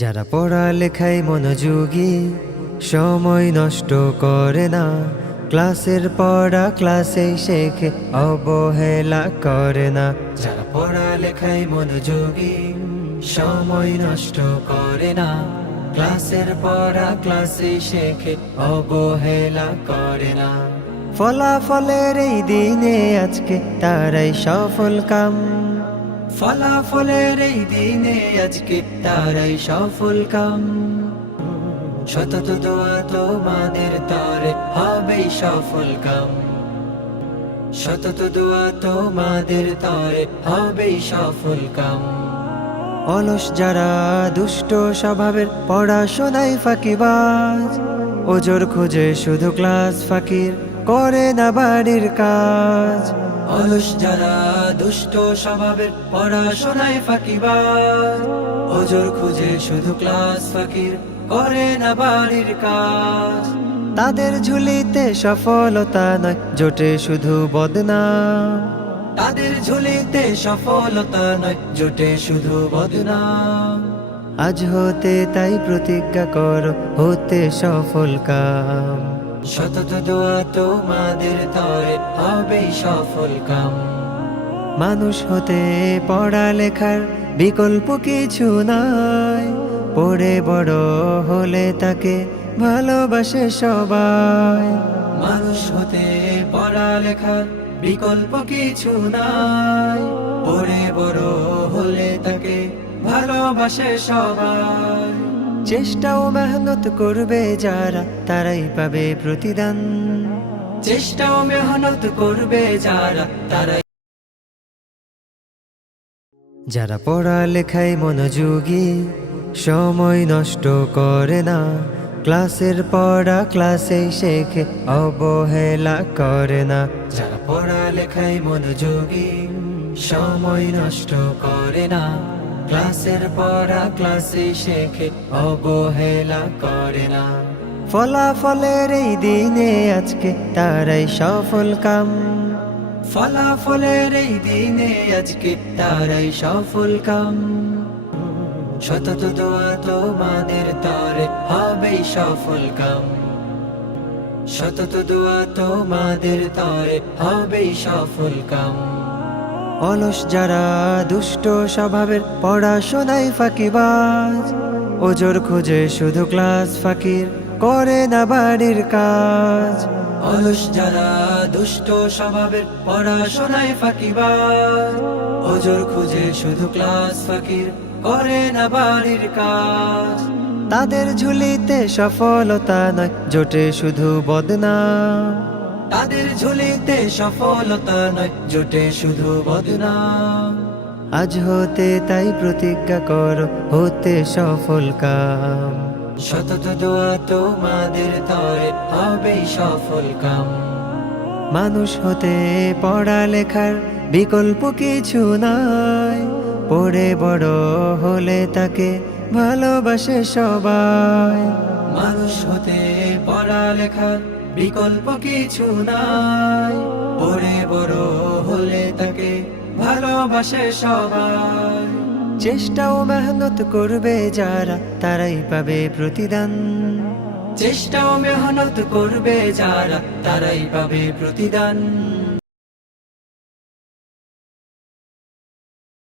যারা পড়ালেখায় মনোযোগী, সময় নষ্ট করে না, ক্লাসের পড়া ক্লাসেই শেখে, অবহেলা করে না। যারা পড়ালেখায় মনোযোগী, সময় নষ্ট করে না, ক্লাসের পড়া ক্লাসেই শেখে, অবহেলা করে না। ফলাফলের এই দিনে আজকে তারাই সফল কাম, ফলাফলের এই দিনে আজকে তারাই সফল কাম। সতত দোয়া তোমাদের তরে হবেই সফল কাম, সতত দোয়া তোমাদের তরে হবেই সফল কাম। অলস যারা দুষ্ট স্বভাবের, পড়াশোনায় ফাঁকিবাজ, ওজোর খুঁজে শুধু ক্লাস ফাঁকির, করে না বাড়ির কাজ। অলস যারা দুষ্ট স্বভাবের, পড়াশোনায় ফাঁকিবাজ, ওজোর খুঁজে শুধু ক্লাস ফাঁকির, করে না বাড়ির কাজ। তাদের ঝুলিতে সফলতা নয়, জোটে শুধু বদনাম। তাদের ঝুলিতে সফলতা নয়, জোটে শুধু বদনাম। আজ হতে তাই প্রতিজ্ঞা করো, হতে সফল কাম। সতত দোয়া তোমাদের তরে হবেই সফল কাম। মানুষ হতে পড়ালেখার বিকল্প কিছু নাই, পড়ে বড় হলে তাকে ভালোবাসে সবাই। মানুষ হতে পড়ালেখার বিকল্প কিছু নাই, পড়ে বড় হলে তাকে ভালোবাসে সবাই। চেষ্টা ও মেহনত করবে যারা, তারাই পাবে প্রতিদান। চেষ্টা ও মেহনত করবে যারা, তারাই। যারা পড়ালেখায় মনোযোগী, সময় নষ্ট করে না, ক্লাসের পড়া ক্লাসেই শেখে, অবহেলা করে না। যারা পড়ালেখায় মনোযোগী, সময় নষ্ট করে না, ক্লাসের পড়া ক্লাসেই শেখে, অবহেলা করে না। ফলাফলের এই দিনে আজকে তারাই সফল কাম, ফলাফলের এই দিনে আজকে তারাই সফল কাম। সতত দোয়া তোমাদের তরে হবেই সফল কাম, সতত দোয়া তোমাদের তরে হবেই সফল কাম। অলস যারা দুষ্ট স্বভাবের, পড়াশোনায় ফাঁকিবাজ, ওজোর খুঁজে শুধু ক্লাস ফাঁকির, করে না বাড়ির কাজ। অলস যারা দুষ্ট স্বভাবের, পড়াশোনায় ফাঁকিবাজ, ওজোর খুঁজে শুধু ক্লাস ফাঁকির, করে না বাড়ির কাজ। তাদের ঝুলিতে সফলতা নয়, জোটে শুধু বদনাম। তাদের ঝুলিতে সফলতা নয়, জোটে শুধু বদনাম। আজ হতে তাই প্রতিজ্ঞা করো, হতে সফল কাম। সতত দোয়া তোমাদের তরে হবেই সফল কাম। মানুষ হতে পড়ালেখার বিকল্প কিছু নাই, পড়ে বড় হলে তাকে ভালোবাসে সবাই। মানুষ হতে পড়ালেখার বিকল্প কিছু নাই, পড়ে বড় হলে তাকে ভালোবাসে সবাই। চেষ্টা ও মেহনত করবে যারা, তারাই পাবে প্রতিদান। চেষ্টা ও মেহনত করবে যারা, তারাই পাবে প্রতিদান।